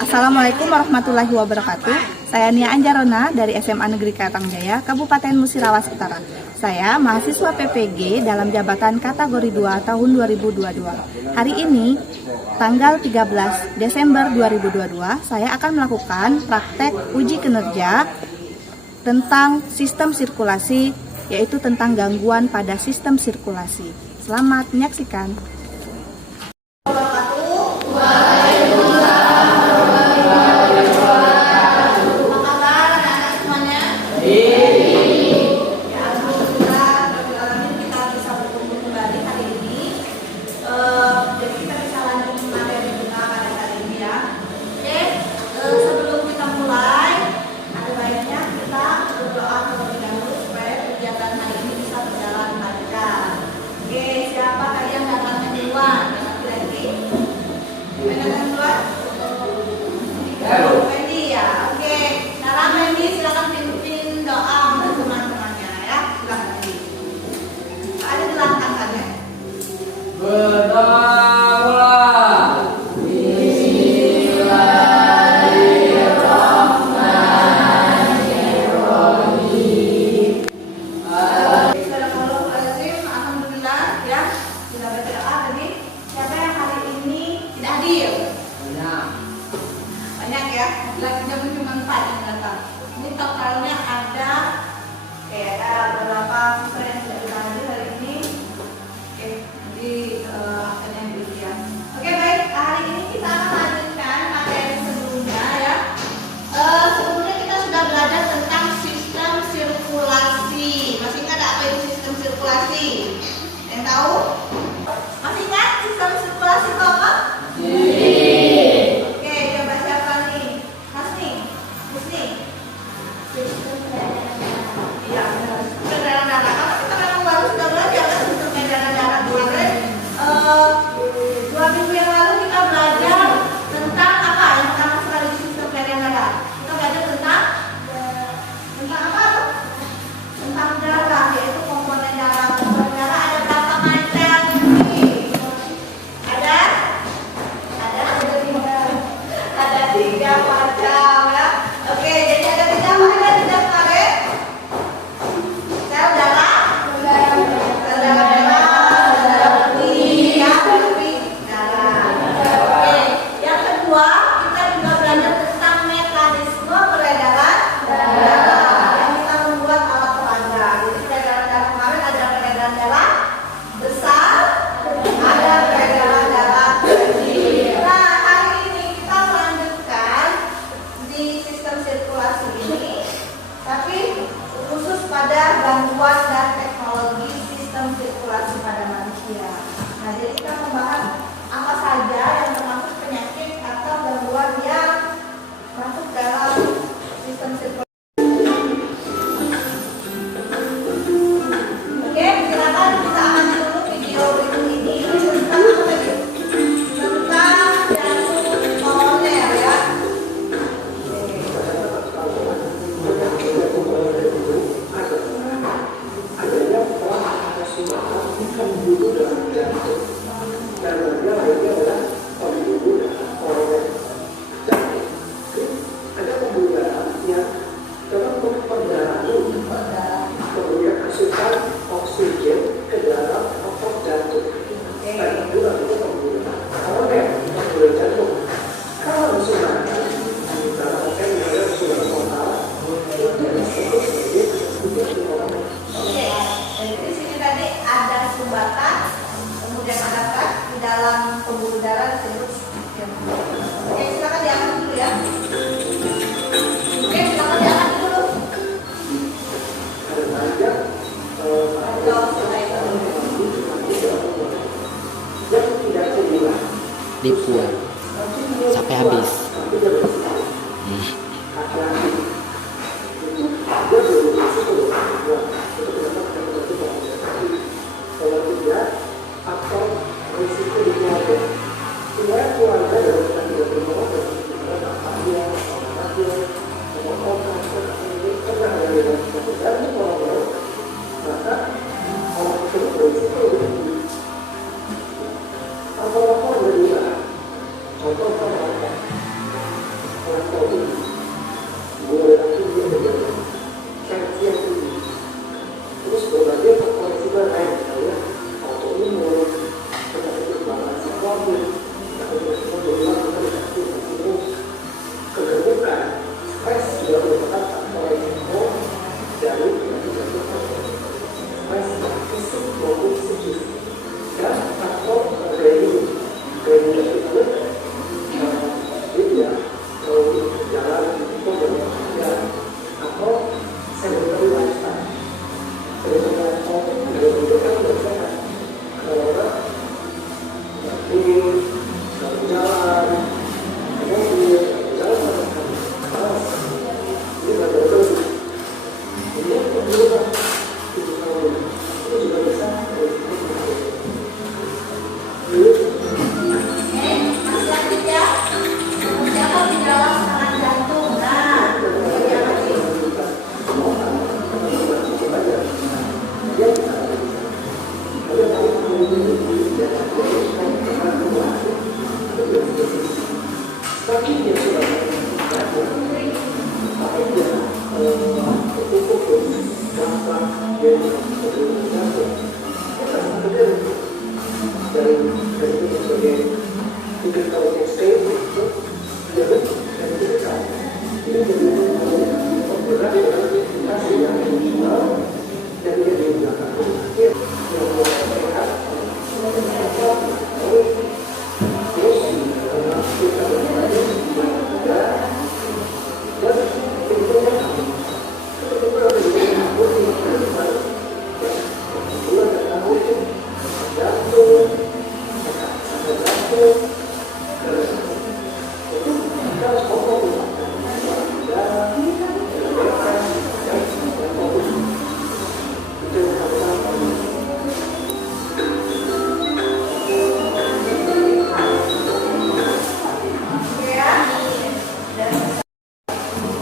Assalamualaikum warahmatullahi wabarakatuh. Saya Nia Anjarona dari SMA Negeri Katangjaya, Kabupaten Musirawas Utara. Saya mahasiswa PPG dalam jabatan kategori 2 tahun 2022. Hari ini, tanggal 13 Desember 2022, saya akan melakukan praktek uji kinerja tentang sistem sirkulasi, yaitu tentang gangguan pada sistem sirkulasi. Selamat menyaksikan. Banyak ya, jam cuma 4 yang datang. Ini totalnya ada beberapa siswa yang sudah kita hadir hari ini. Oke, nanti akhirnya dulu ya. Oke, baik, hari ini kita akan lanjutkan materi sebelumnya ya. Sebelumnya kita sudah belajar tentang sistem sirkulasi. Masih ingat apa itu sistem sirkulasi? Yang tahu? Masih ingat sistem sirkulasi itu apa? Gangguan dan teknologi sistem sirkulasi pada manusia. Nah, jadi kita membahas apa saja yang termasuk penyakit atau gangguan yang masuk dalam sistem sirkulasi. Oke, silakan kita amati dulu video berikut ini tentang jantung koroner ya. Kemudian ada kat di dalam pembuluh darah disebut sistem. Oke, silakan diangkat dulu ya. Oke, silakan diangkat dulu. Dibuat sampai habis. Contoh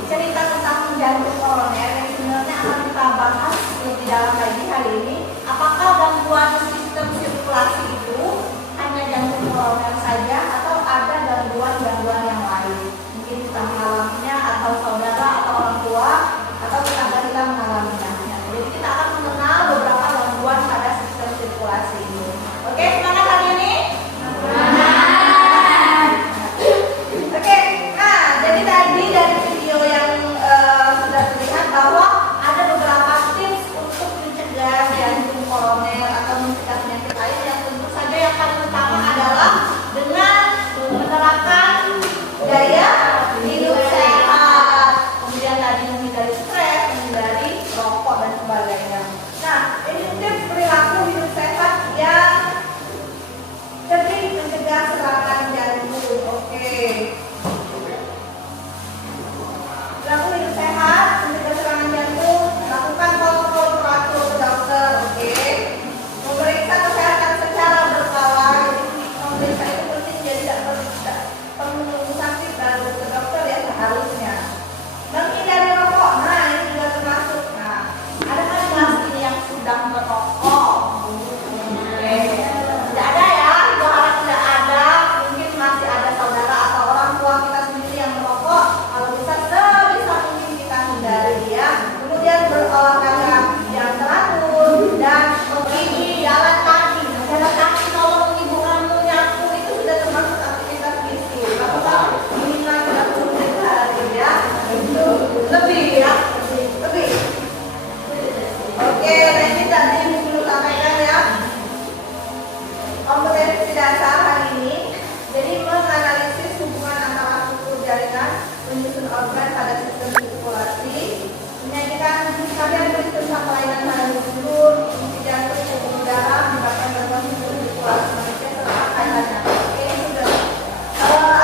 Cerita tentang jantung koroner yang sebenarnya akan kita bahas lebih dalam lagi hari ini. Apakah gangguan sistem sirkulasi itu hanya jantung koroner saja atau ada gangguan-gangguan yang lain? Mungkin kita mengalaminya atau saudara atau orang tua atau tetangga kita mengalaminya. Jadi kita akan mengenal beberapa gangguan pada sistem sirkulasi ini. Oke, semangat hari ini? Oke, nah jadi tadi dari video yang sudah terlihat bahwa ada beberapa tips untuk mencegah jantung koroner atau mencegah penyakit lain yang tentu saja yang paling utama adalah dengan menerapkan gaya hidup sehat, kemudian tadi menghindari stres, menghindari rokok dan sebagainya. Nah, ini tips perilaku hidup sehat yang cerdik mencegah serangan jantung. Oke. Perilaku hidup sehat, mencegah serangan jantung, lakukan kontrol teratur ke dokter, oke. Memeriksa kesehatan secara berkala, jadi memeriksa itu penting, jadi tidak perlu menunggu sakit baru ke dokter ya seharusnya. Menghindari rokok, nah ini juga termasuk. Nah, ada kan kelas ini yang sudah merokok? Oke. Tidak ada ya, itu harap tidak ada. Mungkin masih ada saudara atau orang tua kita sendiri yang merokok. Kalau bisa sebisa mungkin kita hindari ya. Kemudian berolahraga yang teratur dan pergi jalan kaki. Jalan kaki tolong ibu kamu nyapu itu sudah termasuk aktivitas fisik. Lakukan minimal 30 menit sehari ya. Itu lebih ya, lebih. Oke, nah ini tadi dulu sampaikan ya. Kompetensi dasar hari ini, jadi menganalisis hubungan antara struktur jaringan penyusun organ pada sistem sirkulasi, menyajikan kalian sistem kelainan pada mundur, fungsi jantung, pembuluh darah, menyebabkan gangguan sistem sirkulasi manusia serta kaitannya. Ini sudah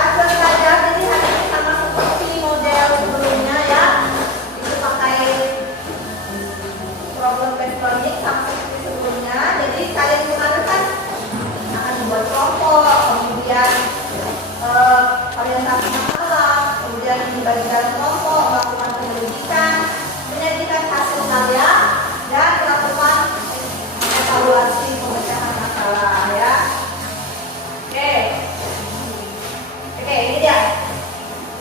acuan saja, jadi hari ini sama seperti model sebelumnya ya, itu pakai problem based learning sama seperti sebelumnya. Jadi kalian kemarin kan akan membuat kelompok, kemudian orientasi masalah, kemudian dibagikan kelompok, melakukan penyelidikan, menyajikan hasil karya, dan melakukan evaluasi pemecahan masalah ya. Oke, ini dia.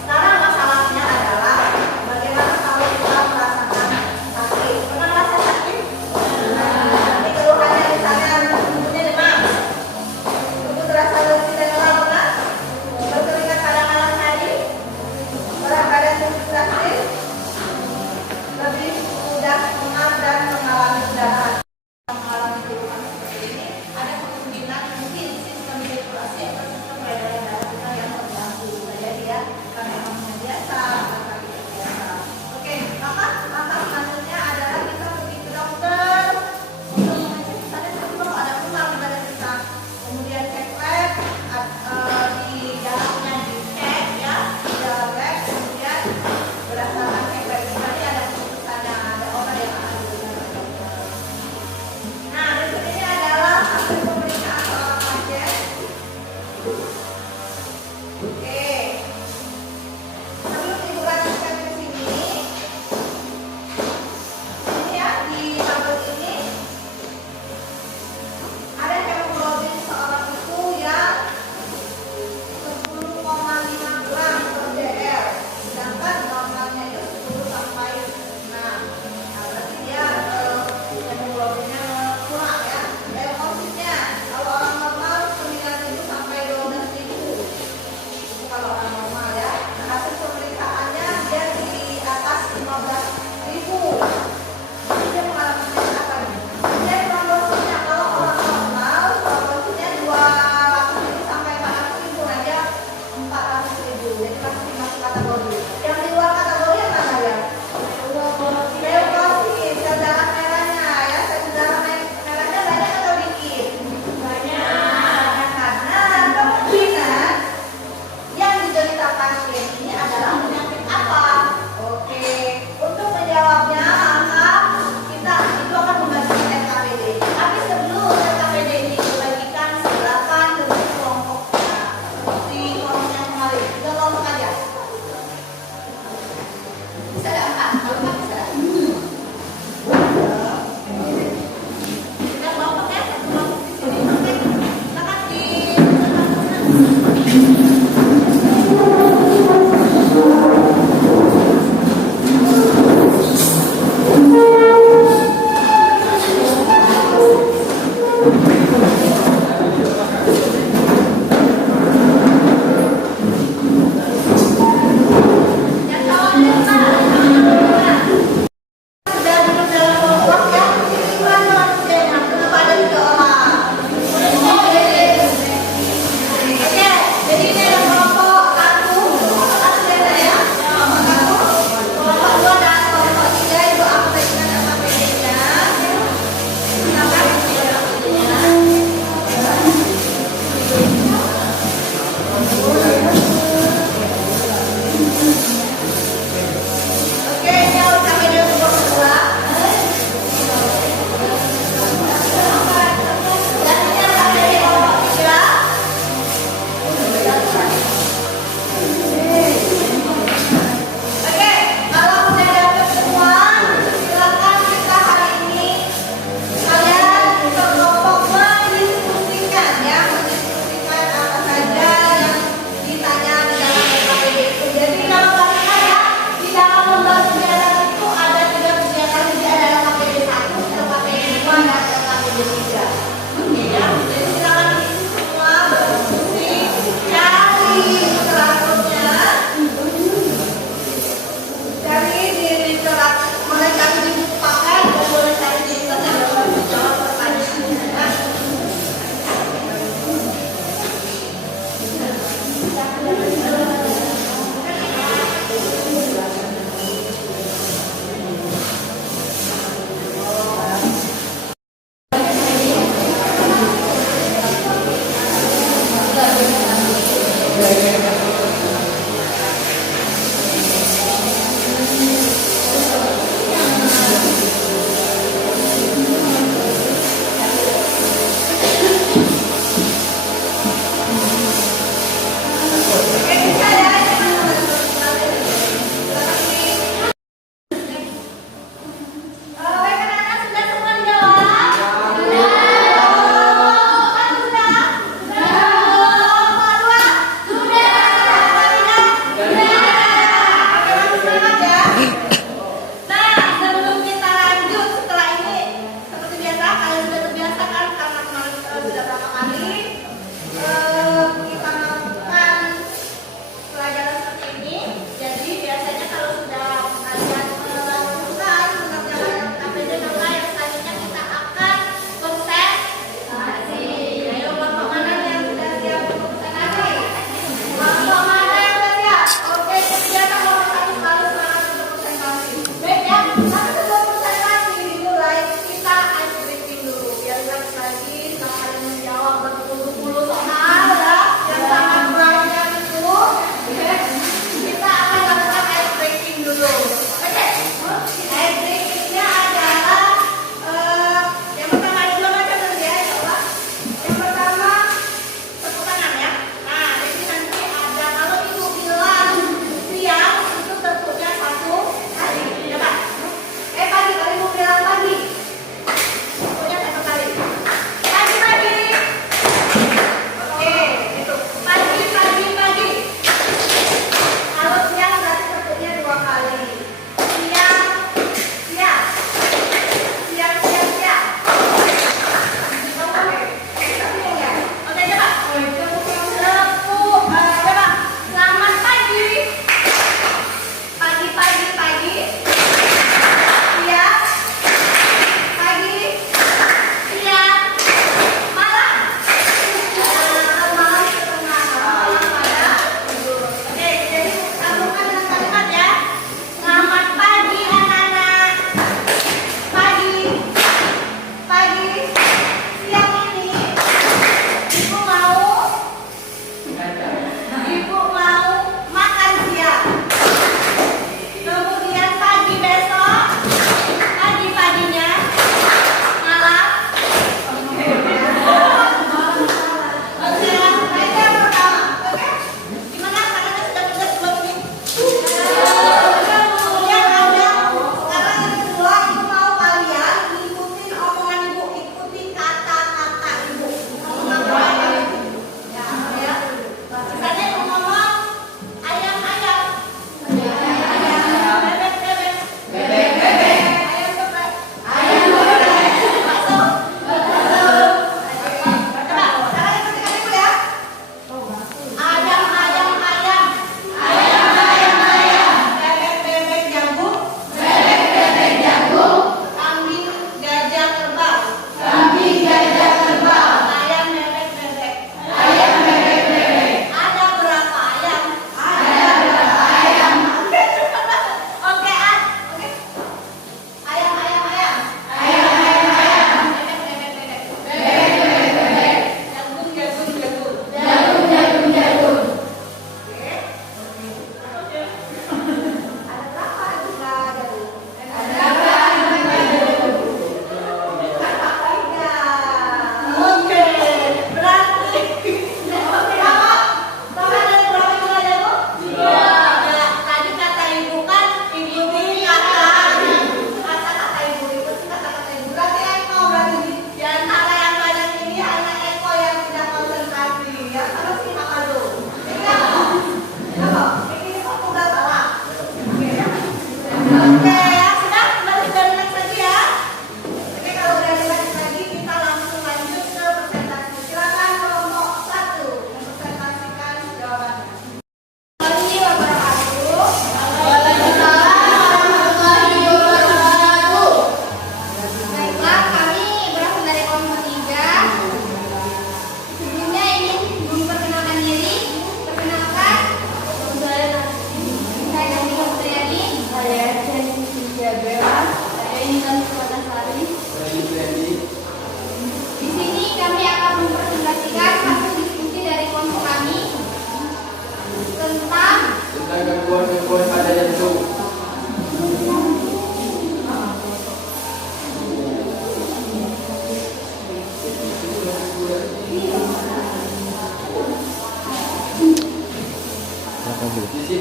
Sekarang masalahnya adalah bagaimana kalau kita merasakan sakit. Pernah merasa sakit? Ini keluhannya misalnya tubuhnya demam, tubuh terasa letih dan lelah, pernah? Berkeringat pada malam hari, berat badan tinggi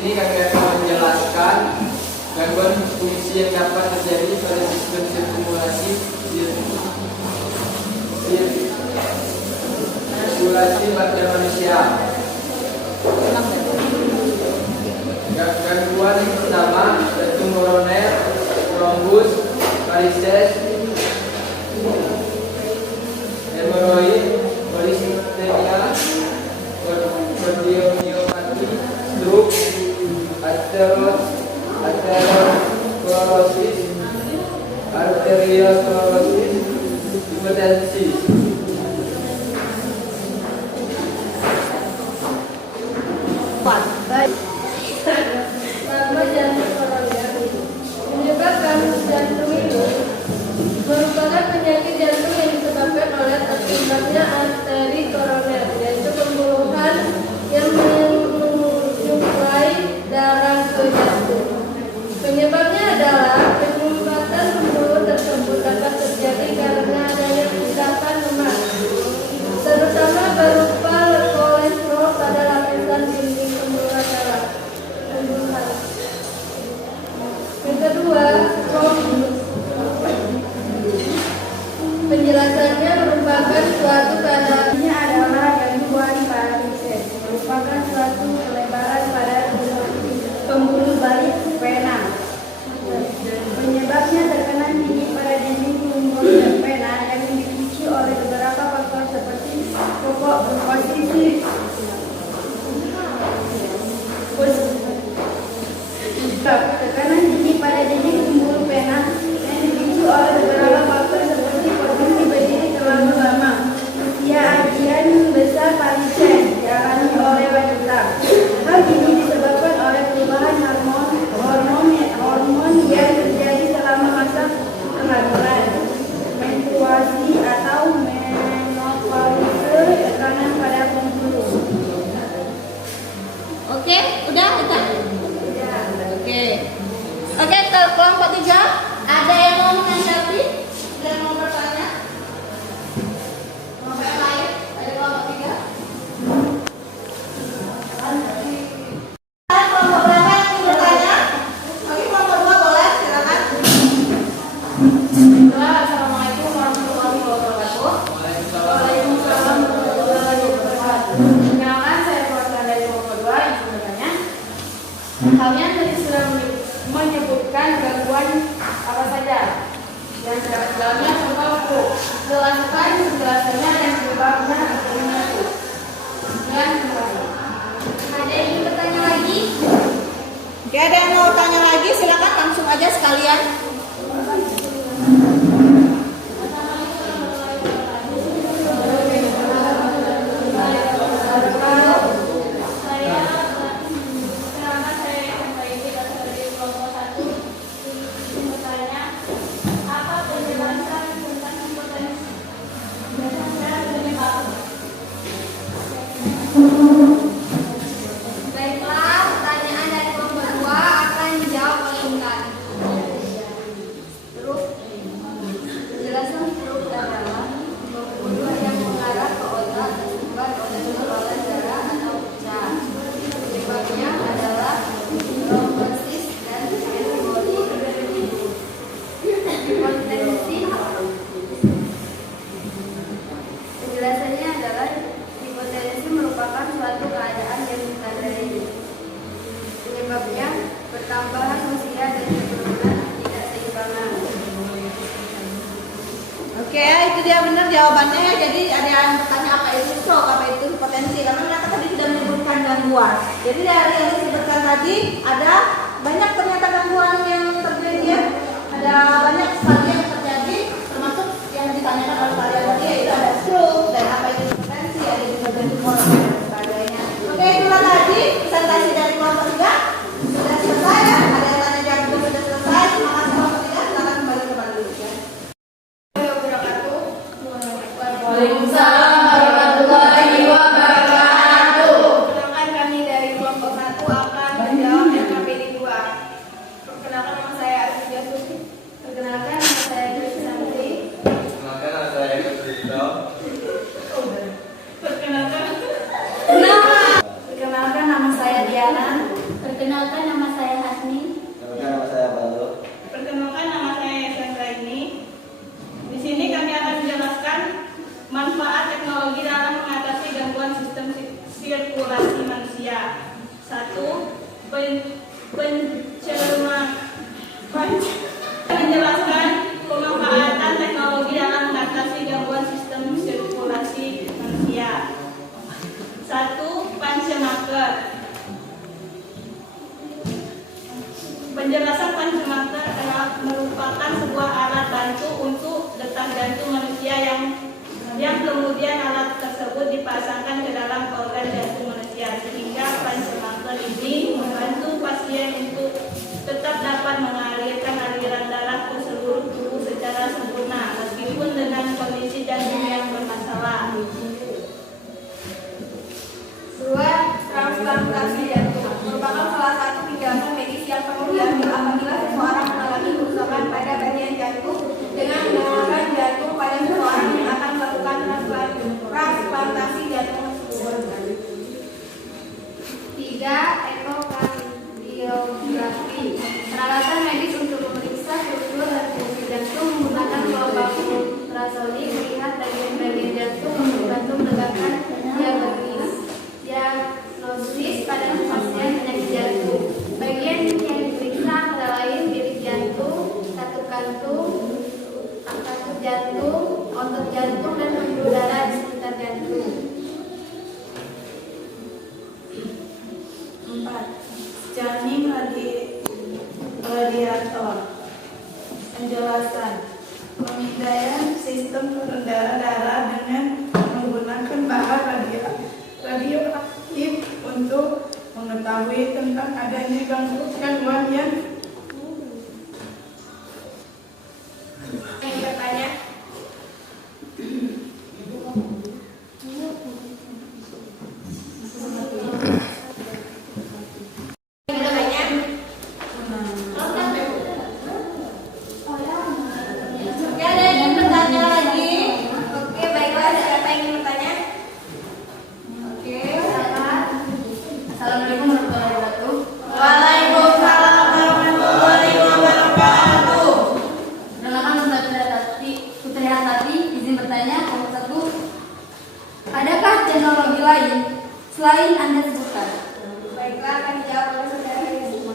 ini kami akan menjelaskan gangguan fungsi yang dapat terjadi pada sistem sirkulasi pada manusia. Gangguan yang pertama jantung koroner, trombus, varises, hemoroid, polisitema, kardiomiopati, stroke, aterosclerosis, arteriosclerosis, hipertensi. Gangguan jantung koroner menyebabkan jantung itu merupakan penyakit jantung yang disebabkan oleh terlibatnya arteri koroner, yaitu pembuluhan yang menyuplai darah ke jantung. Penyebabnya adalah penyumbatan pembuluh tersebut dapat terjadi karena adanya pindahkan lemak, terutama berupa kolesterol pada lapisan dinding pembuluh darah. Yang kedua, trombus. Penjelasannya merupakan suatu keadaannya adalah gangguan varises, merupakan suatu pelebaran pada pembuluh balik vena. Penyebabnya terkena dinding pada dinding pembuluh vena yang dipicu oleh beberapa faktor seperti pokok posisi tekanan dinding pada dinding pembuluh vena yang dipicu oleh beberapa faktor seperti posisi berdiri terlalu lama, usia ajian besar varises dialami oleh wanita. Hal ini disebabkan oleh perubahan hormon yang terjadi selama masa kehamilan, menstruasi atau menopause, tekanan pada pembuluh. Oke, udah kita. Oke, ke kelompok 3 ada yang mau menanggapi? Ada yang mau bertanya? Kelompok yang lain? Ada kelompok 3? Kelompok berapa yang mau bertanya? Oke, kelompok 2 boleh, silakan. Assalamualaikum warahmatullahi wabarakatuh. Waalaikumsalam warahmatullahi wabarakatuh. Perkenalkan, saya perwakilan dari kelompok 2 yang bertanya. Kalian tadi sudah menyebutkan gangguan apa saja yang dalamnya contohku. Jelaskan penjelasannya dan penyebabnya bagaimana itu. Dan ada yang ingin bertanya lagi? Oke, ada yang mau tanya lagi? Silakan langsung aja sekalian. Baiklah, pertanyaan dari kelompok 2 akan dijawab oleh Intan. Stroke. Penjelasan stroke adalah pembuluh yang mengarah ke otak disebabkan oleh pembuluhan darah atau pecah. Penyebabnya adalah trombosis dan hemoroid. Hipertensi. Penjelasannya adalah hipertensi merupakan suatu keadaan yang ditandai penyebabnya bertambahan usia dan keturunan tidak seimbangan. Oke, itu dia benar jawabannya ya. Jadi ada yang bertanya apa itu stroke, apa itu hipertensi, karena mereka tadi sudah menyebutkan gangguan. Jadi dari yang disebutkan tadi ada banyak ternyata gangguan yang terjadi ya. Ada banyak sekali yang terjadi, termasuk yang ditanyakan oleh kalian tadi yaitu ada stroke dan apa itu hipertensi, ada juga jantung koroner dan sebagainya. Oke, itulah tadi presentasi dari kelompok 3 sudah selesai ya. Ada yang tanya jawab juga sudah selesai. Terima kasih kelompok 3. Silakan kembali ke tempat duduk ya. Waalaikumsalam warahmatullahi wabarakatuh. Perkenalkan, kami dari kelompok 1 akan menjawab LKPD menjelaskan pemanfaatan teknologi dalam mengatasi gangguan sistem sirkulasi manusia. 1. Pancemaker. Penjelasan pancemaker adalah merupakan sebuah alat bantu untuk detak jantung manusia yang kemudian alat tersebut dipasangkan ke dalam organ jantung manusia, sehingga pancemaker ini membantu pasien untuk tetap dapat mengalirkan aliran darah ke seluruh tubuh secara sempurna meskipun dengan kondisi jantung yang bermasalah. 2. Transplantasi jantung merupakan salah satu tindakan medis yang perlu diambil apabila seseorang mengalami kerusakan pada bagian jantung dengan menggunakan jantung pada seseorang yang akan melakukan transplantasi jantung tersebut. 3. Ekokardiografi peralatan medis untuk memeriksa struktur dan fungsi jantung menggunakan gelombang ultrasonik melihat bagian-bagian jantung untuk membantu menegakkan diagnosis pada pasien penyakit jantung. Bagian yang diperiksa antara lain bilik jantung, katup jantung, otot jantung, dan pembuluh darah di sekitar jantung. 4. Jamming radiator. Penjelasan pemindaian sistem pengendara darah dengan menggunakan bahan radioaktif untuk mengetahui tentang adanya gangguan yang bertanya. Adakah teknologi lain selain Anda sebutkan? Baiklah, akan dijawab oleh saudara Yusuf.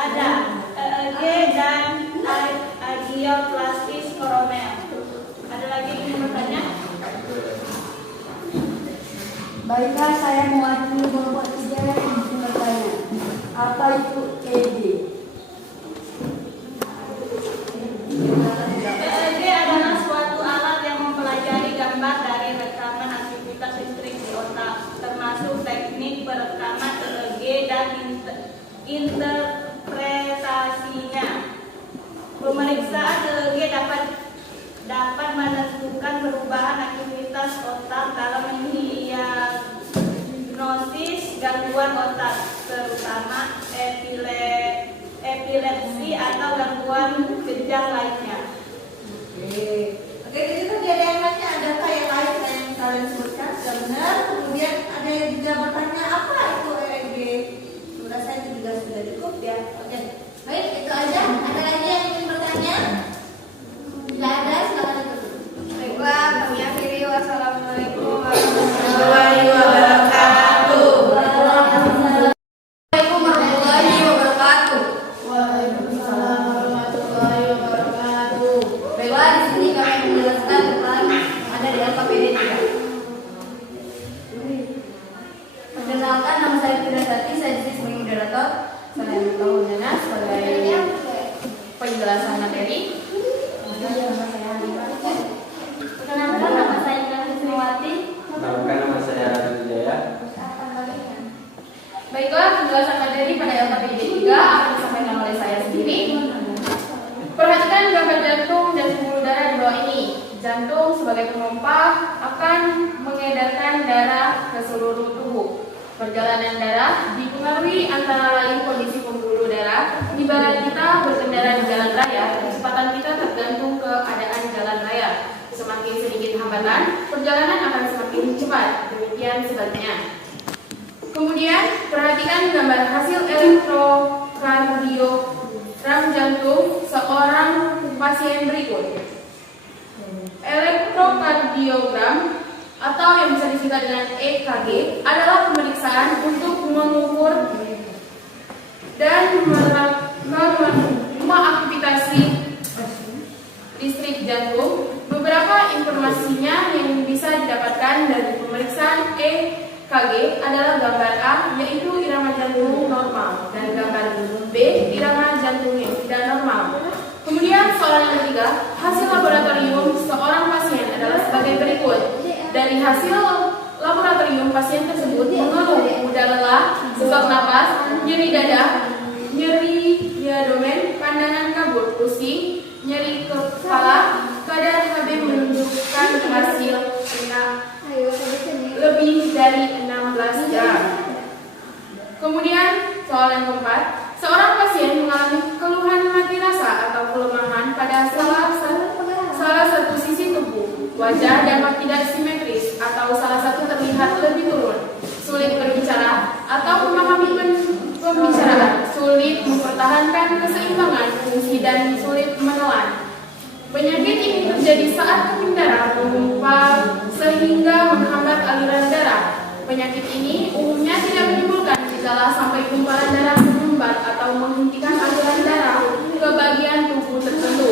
ada EEG dan angioplastis koroner. Ada lagi yang ingin bertanya? Baiklah, saya mewakili kelompok 3 yang ingin bertanya. Apa itu EEG? EEG adalah suatu alat yang mempelajari gambar dari rekaman aktivitas listrik di otak, termasuk teknik perekaman EEG dan interpretasinya. Pemeriksaan EEG dapat menentukan perubahan aktivitas otak dalam mendiagnosis gangguan otak, terutama epilepsi atau gangguan kejang lainnya. Oke, itu tadi ada yang nanya, adakah yang lain yang kalian sebutkan? Sudah benar. Kemudian ada yang juga bertanya, apa itu EEG? Menurut saya itu juga sudah cukup ya. Oke, baik, itu aja. Ada lagi yang ingin bertanya? Tidak ada, silakan ikut. Baiklah, kami akhiri. Wassalamualaikum warahmatullahi wabarakatuh. Assalamualaikum warahmatullahi wabarakatuh. Waalaikumsalam warahmatullahi wabarakatuh. Baiklah, di sini kami menjelaskan tentang ada di LKPD 3. Perkenalkan, nama saya Fira Sati, saya di sini sebagai moderator. Saya Maulana sebagai penjelasan materi. Perkenalkan, nama saya Ina Krisnawati. Perkenalkan, nama saya Radha Jaya. Baiklah, penjelasan materi pada LKPD 3 akan disampaikan oleh saya sendiri. Perhatikan gambar jantung dan pembuluh darah di bawah ini. Jantung sebagai pompa akan mengedarkan darah ke seluruh tubuh. Perjalanan darah dipengaruhi antara lain kondisi pembuluh darah. Ibarat kita berkendara di jalan raya, kecepatan kita tergantung keadaan jalan raya. Semakin sedikit hambatan, perjalanan akan semakin cepat. Demikian sebaliknya. Kemudian, perhatikan gambar hasil elektrokardiogram jantung seorang pasien berikut. Elektrokardiogram atau yang bisa disingkat dengan EKG adalah pemeriksaan untuk mengukur dan menerima aktivitas listrik jantung. Beberapa informasinya yang bisa didapatkan dari pemeriksaan EKG adalah gambar A, yaitu irama jantung normal, dan gambar B, irama jantung yang tidak normal. Kemudian soal yang ketiga, hasil laboratorium seorang pasien adalah sebagai berikut. Dari hasil laboratorium, pasien tersebut mengeluh mudah lelah, sesak napas, nyeri dada, nyeri abdomen, pandangan kabur, pusing, nyeri kepala. Kadar HB menunjukkan hasil lebih dari 16 jam. Kemudian soal yang keempat, seorang pasien mengalami keluhan mati rasa atau kelemahan pada salah satu sisi tubuh, wajah dapat tidak simetris atau salah satu terlihat lebih turun, sulit berbicara atau memahami pembicaraan, sulit mempertahankan keseimbangan fungsi dan sulit menelan. Penyakit ini terjadi saat keping darah mengumpal sehingga menghambat aliran darah. Penyakit ini umumnya tidak menimbulkan gejala sampai gumpalan darah menyumbat atau menghentikan aliran darah ke bagian tubuh tertentu.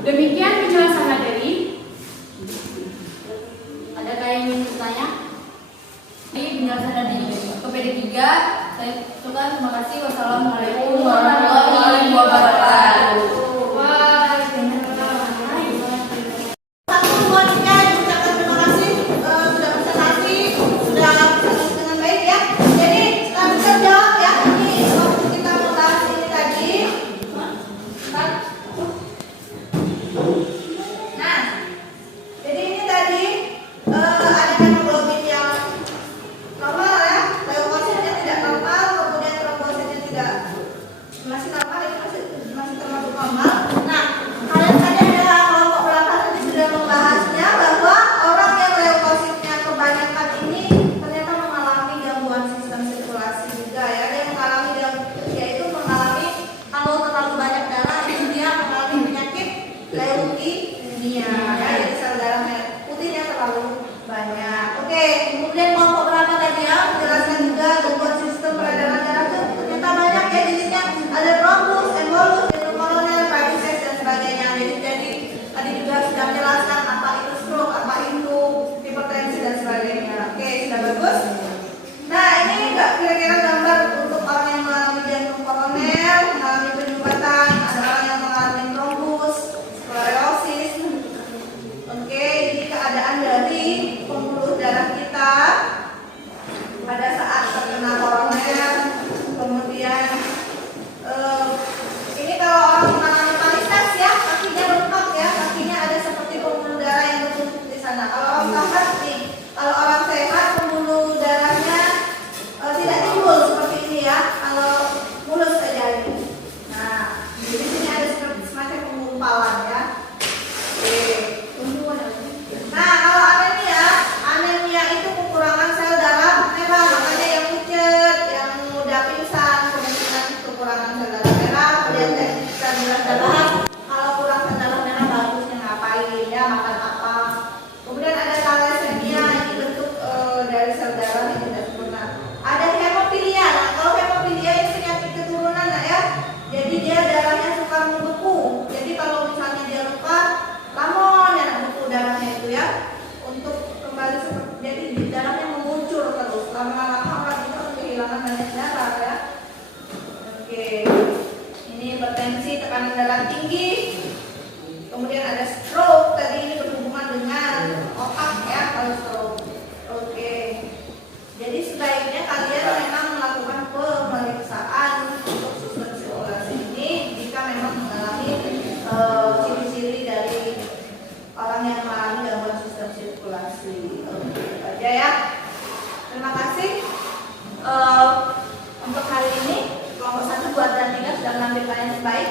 Demikian penjelasan materi. Adakah yang ingin bertanya? Di penjelasan dari kepada 3, saya ucapkan terima kasih. Wassalamualaikum warahmatullahi wabarakatuh.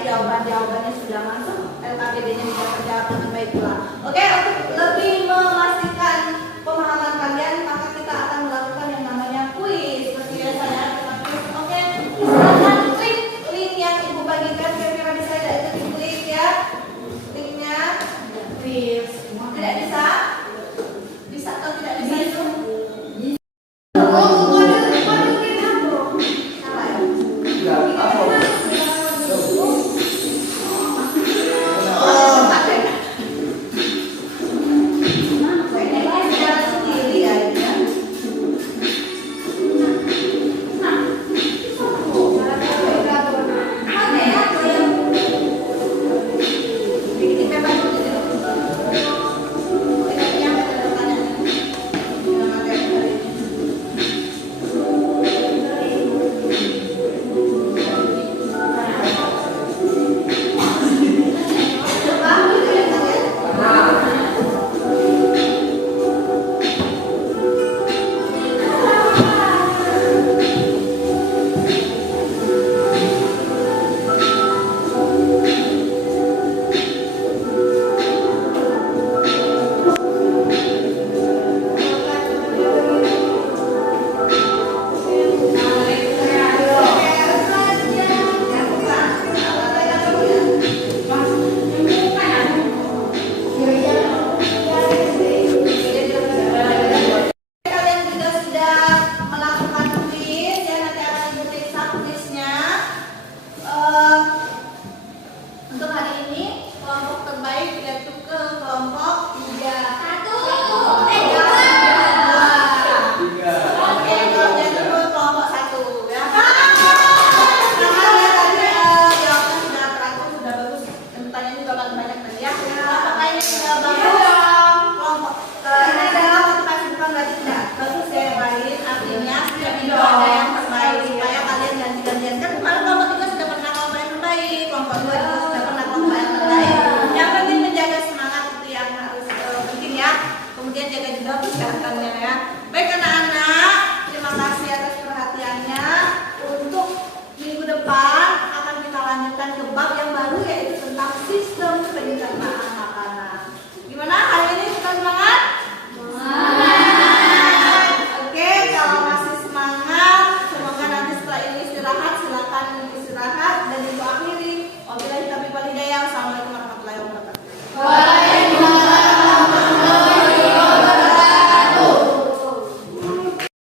Jawaban-jawabannya sudah masuk, LKPD-nya sudah terjawab dengan baik pula. Oke, untuk lebih memastikan pemahaman kalian, maka kita akan melakukan yang namanya kuis. Seperti biasa ya, kita kuis. Oke, silakan klik link yang ibu bagikan. Kira-kira bisa tidak itu diklik ya? Linknya, kuis. Tidak bisa? Bisa atau tidak bisa itu? Oh, kode salah ya? lanjutkan ke bab yang baru yaitu tentang sistem pencernaan.